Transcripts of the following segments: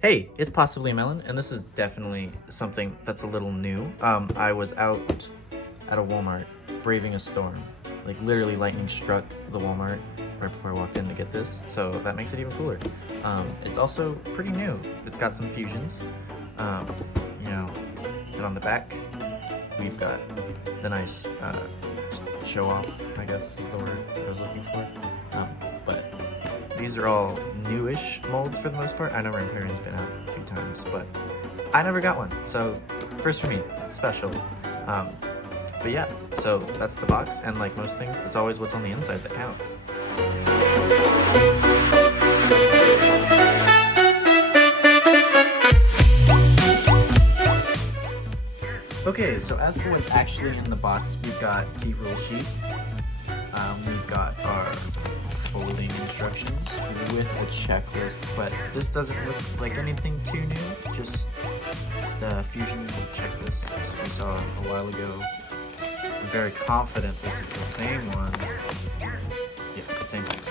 Hey, it's Possibly a Melon, and this is definitely something that's a little new. I was out at a Walmart braving a storm. Like literally lightning struck the Walmart right before I walked in to get this, so that makes it even cooler. It's also pretty new. It's got some fusions. You know, and on the back, we've got the nice show off, I guess is the word I was looking for. But these are all newish molds for the most part. I know Ramparian's been out a few times, but I never got one. So first for me, it's special. But yeah, so that's the box. And like most things, it's always what's on the inside that counts. Okay, so as for what's actually in the box, we've got the rule sheet. We've got our folding instructions with a checklist, but this doesn't look like anything too new, just the fusion checklist we saw a while ago. I'm very confident this is the same one. Yeah, same thing.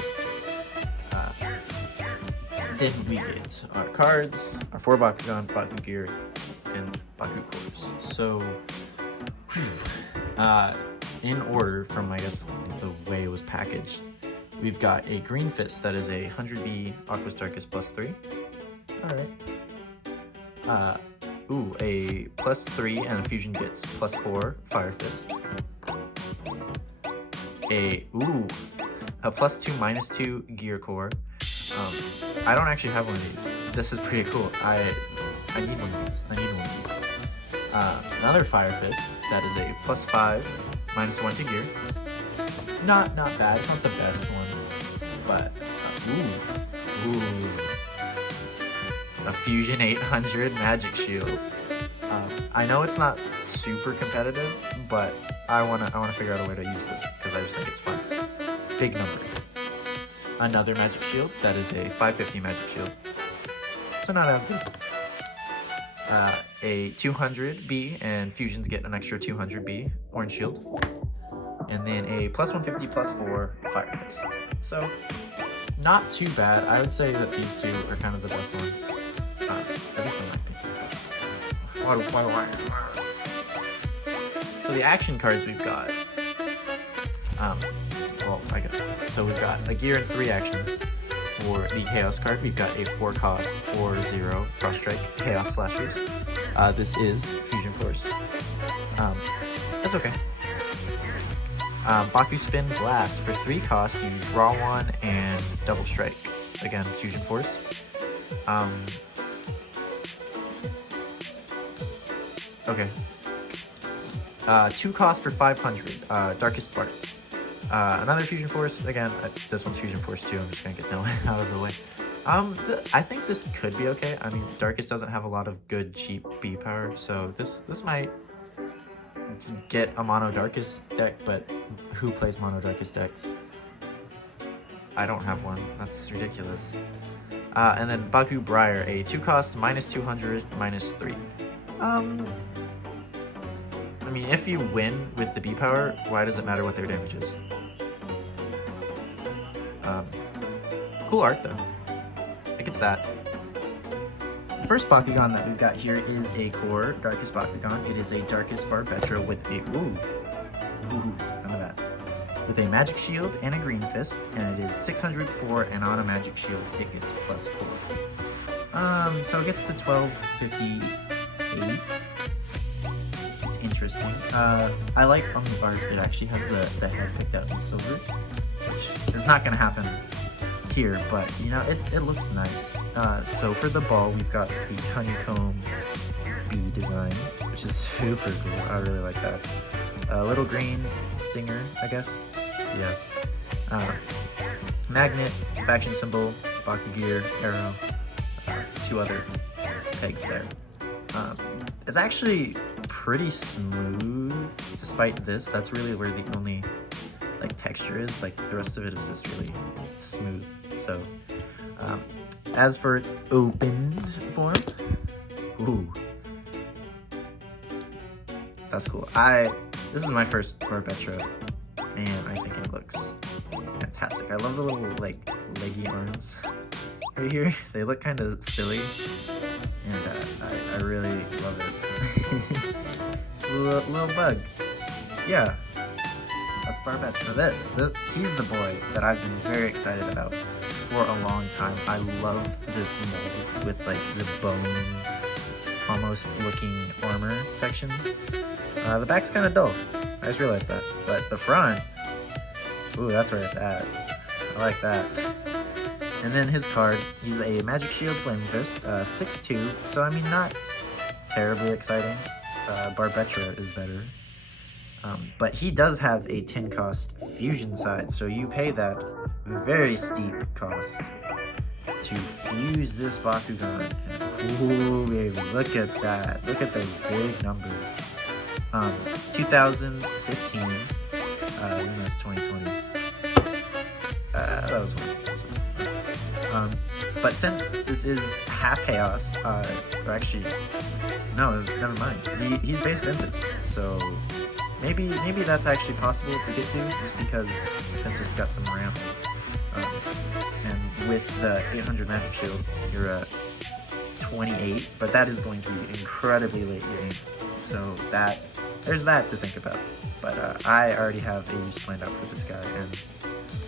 Then we get our cards, our 4 Bakugan, Baku-gear, and Baku cores. So, in order from, I guess, the way it was packaged, we've got a Green Fist that is a 100B Aqua's Darkest +3. Alright. A +3 and a fusion gets +4 Fire Fist. A +2 -2 Gear Core. I don't actually have one of these. This is pretty cool. I need one of these. Another Fire Fist that is a +5 -1 to Gear. Not bad. It's not the best one, but a Fusion 800 Magic Shield. I know it's not super competitive, but I wanna figure out a way to use this because I just think it's fun. Big number. Another Magic Shield that is a 550 Magic Shield, so not as good. A 200B, and fusions get an extra 200B Orange Shield. And then a +150 +4 Fire Fist. So, not too bad. I would say that these two are kind of the best ones. At least in my opinion. So the action cards we've got. So we've got a gear and 3 actions. For the Haos card, we've got a 4 cost 4/0 Frost Strike Haos Slashers. This is Fusion Force. That's okay. Baku Spin Blast for 3 cost, you draw 1 and double strike against Fusion Force. Okay. 2 cost for 500, Darkest Spark. Another Fusion Force, again, this one's Fusion Force too, I'm just gonna get that one out of the way. I think this could be okay. I mean, Darkest doesn't have a lot of good, cheap B power, so this might get a Mono Darkest deck, but who plays Mono Darkest decks? I don't have one, that's ridiculous. And then Baku Briar, a 2 cost, -200, -3. I mean, if you win with the B power, why does it matter what their damage is? Cool art though. I think it's that. The first Bakugan that we've got here is a core Darkest Bakugan. It is a Darkest Barbetro with a none of that. With a Magic Shield and a Green Fist, and it is 604, and on a Magic Shield it gets +4. So it gets to 1258. It's interesting. I like on the art it actually has the head picked out in silver, which is not gonna happen here, but you know, it looks nice. So for the ball, we've got the honeycomb bee design, which is super cool. I really like that. A little green stinger, I guess. Yeah. Magnet, faction symbol, Baku-gear, arrow, 2 other pegs there. It's actually pretty smooth, despite this. That's really where the only like texture is. Like the rest of it is just really smooth. So, as for its opened form, that's cool. This is my first Barbetro, and I think it looks fantastic. I love the little like leggy arms. right here. They look kind of silly, and I really love it. It's a little bug. Yeah, that's Barbette. So he's the boy that I've been very excited about for a long time. I love this mold with like the bone, almost looking armor sections. The back's kind of dull. I just realized that, but the front, ooh, that's where it's at. I like that. And then his card, he's a Magic Shield Flame Fist, 6/2, so I mean not terribly exciting. Barbetra is better. But he does have a 10 cost fusion side, so you pay that very steep cost to fuse this Bakugan. Ooh, baby, look at that. Look at those big numbers. 2015, that's 2020. That was one. But since this is half Haos, or actually, no, never mind. He's base Ventus, so maybe that's actually possible to get to, just because Ventus got some ramp. And with the 800 Magic Shield, you're at 28, but that is going to be incredibly late game. So there's that to think about. But I already have a use planned out for this guy, and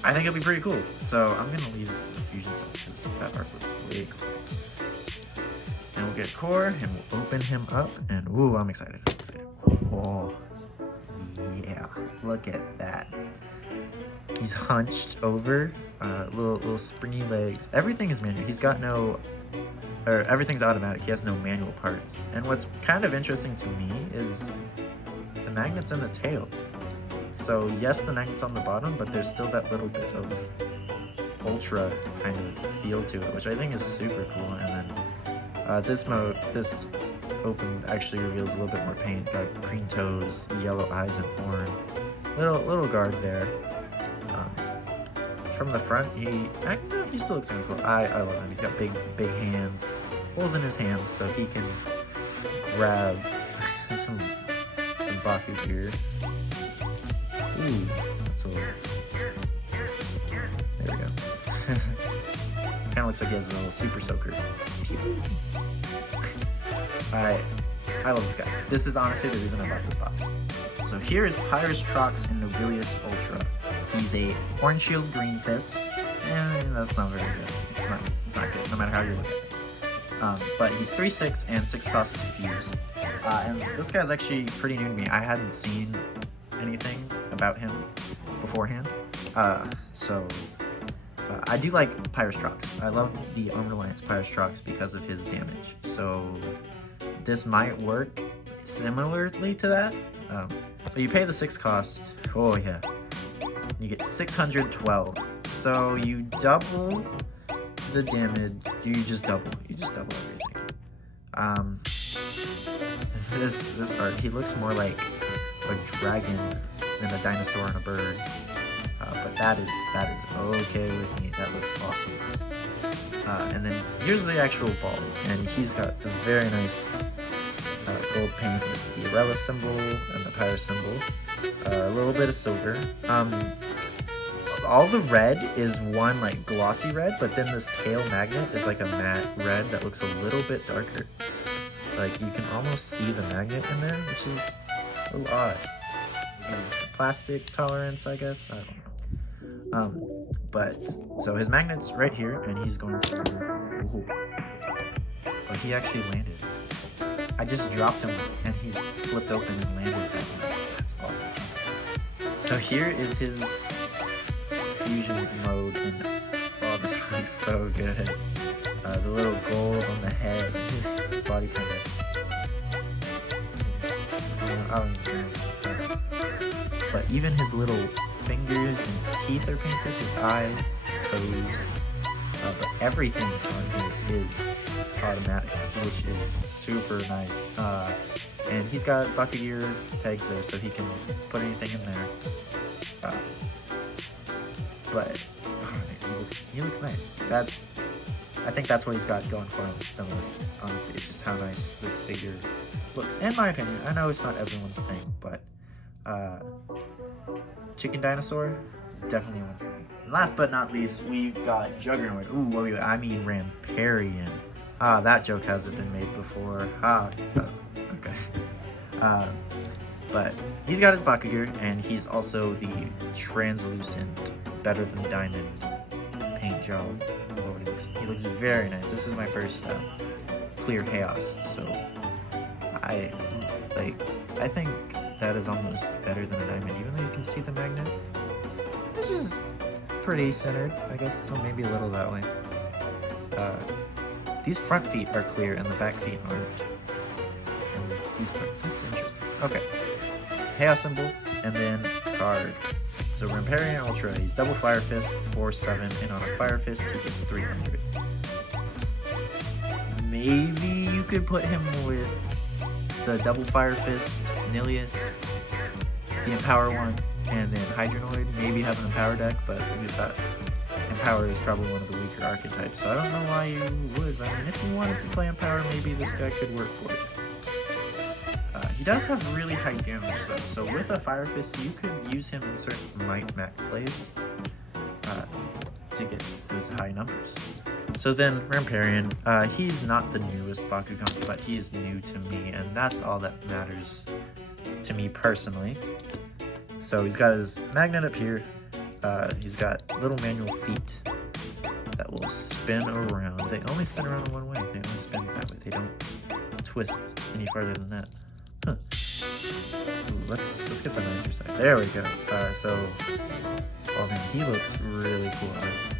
I think it'll be pretty cool. So I'm gonna leave the fusion set because that art was way cool. And we'll get core and we'll open him up, and ooh, I'm excited. Oh yeah, look at that. He's hunched over, little springy legs. Everything is manual. He's got everything's automatic. He has no manual parts. And what's kind of interesting to me is the magnets in the tail. So yes, the magnet's on the bottom, but there's still that little bit of ultra kind of feel to it, which I think is super cool. And then this open actually reveals a little bit more paint. It's got green toes, yellow eyes, and horn. Little guard there. From the front, he still looks kind of cool. I love him. He's got big hands, holes in his hands, so he can grab some Baku-gear. Ooh, that's a little. There we go. Kind of looks like he has a little super soaker. Alright, I love this guy. This is honestly the reason I bought this box. So here is Pyrus, Trox, and Nobilius Ultra. He's a Horn Shield Green Fist, and that's not very good. It's not good, no matter how you look at it. But he's 3/6 and 6 cost to fuse. And this guy's actually pretty new to me. I hadn't seen anything about him beforehand. I do like Pyrus Trox. I love the Armor Alliance Pyrus Trox because of his damage. So this might work similarly to that. But you pay the 6 cost. Oh yeah. You get 612. So you double the damage. You just double everything. This art, he looks more like a dragon than a dinosaur and a bird. But that is okay with me. That looks awesome. And then here's the actual ball, and he's got a very nice gold paint with the Arella symbol and the Pyrus symbol. A little bit of silver. All the red is one like glossy red, but then this tail magnet is like a matte red that looks a little bit darker. Like you can almost see the magnet in there, which is a little odd. Plastic tolerance, I guess. I don't know. But so his magnet's right here, and he's going to. Ooh. Oh, he actually landed. I just dropped him, and he flipped open and landed. That's awesome. So here is his fusion mode, and oh, this looks so good. The little gold on the head, his body kind of. I don't even know. But even his little fingers and his teeth are painted, his eyes, his toes. But everything on here is automatic, which is super nice. And he's got Baku-gear pegs there, so he can put anything in there. But he looks nice. I think that's what he's got going for him the most. Honestly, it's just how nice this figure looks. In my opinion, I know it's not everyone's thing, but chicken dinosaur, definitely one for me. And last but not least, we've got Juggernaut. Ooh, I mean Ramparian. Ah, that joke hasn't been made before. Okay. But he's got his Baku-gear, and he's also the translucent, better than diamond paint job. Oh, he looks very nice. This is my first clear Haos, so I think that is almost better than a diamond, even though you can see the magnet. It's just pretty centered. I guess it's maybe a little that way. These front feet are clear and the back feet aren't. And these parts, that's interesting. Okay. Haos symbol, and then card. So Ramparian Ultra, he's double Fire Fist, 4/7, and on a Fire Fist he gets 300. Maybe you could put him with the double Fire Fist, Nobilius, the Empower one, and then Hydronoid. Maybe have an Empower deck, but we thought Empower is probably one of the weaker archetypes, so I don't know why you would. I mean, if you wanted to play Empower, maybe this guy could work for you. He does have really high damage though, so with a Fire Fist, you could use him in certain Might Mac plays to get those high numbers. So then Ramparian, he's not the newest Bakugan, but he is new to me, and that's all that matters to me personally. So he's got his magnet up here. He's got little manual feet that will spin around. They only spin around in one way. They only spin that way. They don't twist any farther than that. Huh. Ooh, let's get the nicer side. There we go. Oh man, he looks really cool.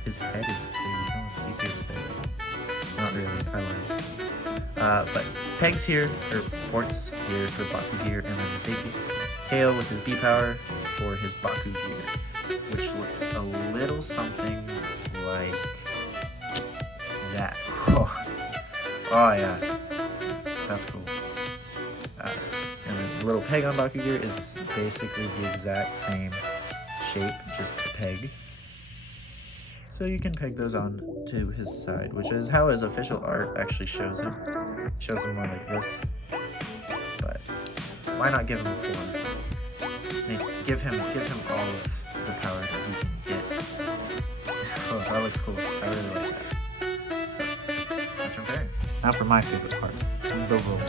His head is clear. You don't see his face. Not really. I like it. But pegs here, or ports here for Baku-gear, and then the big tail with his B power for his Baku-gear, which looks a little something like that. Oh yeah, that's cool. And then the little peg on Baku-gear is basically the exact same shape, just a peg. So you can peg those on to his side, which is how his official art actually shows him. Shows him more like this. But why not give him 4? Give him all of the power that he can get. Oh, that looks cool. I really like that. So that's Ramparian. Now for my favorite part, the roll.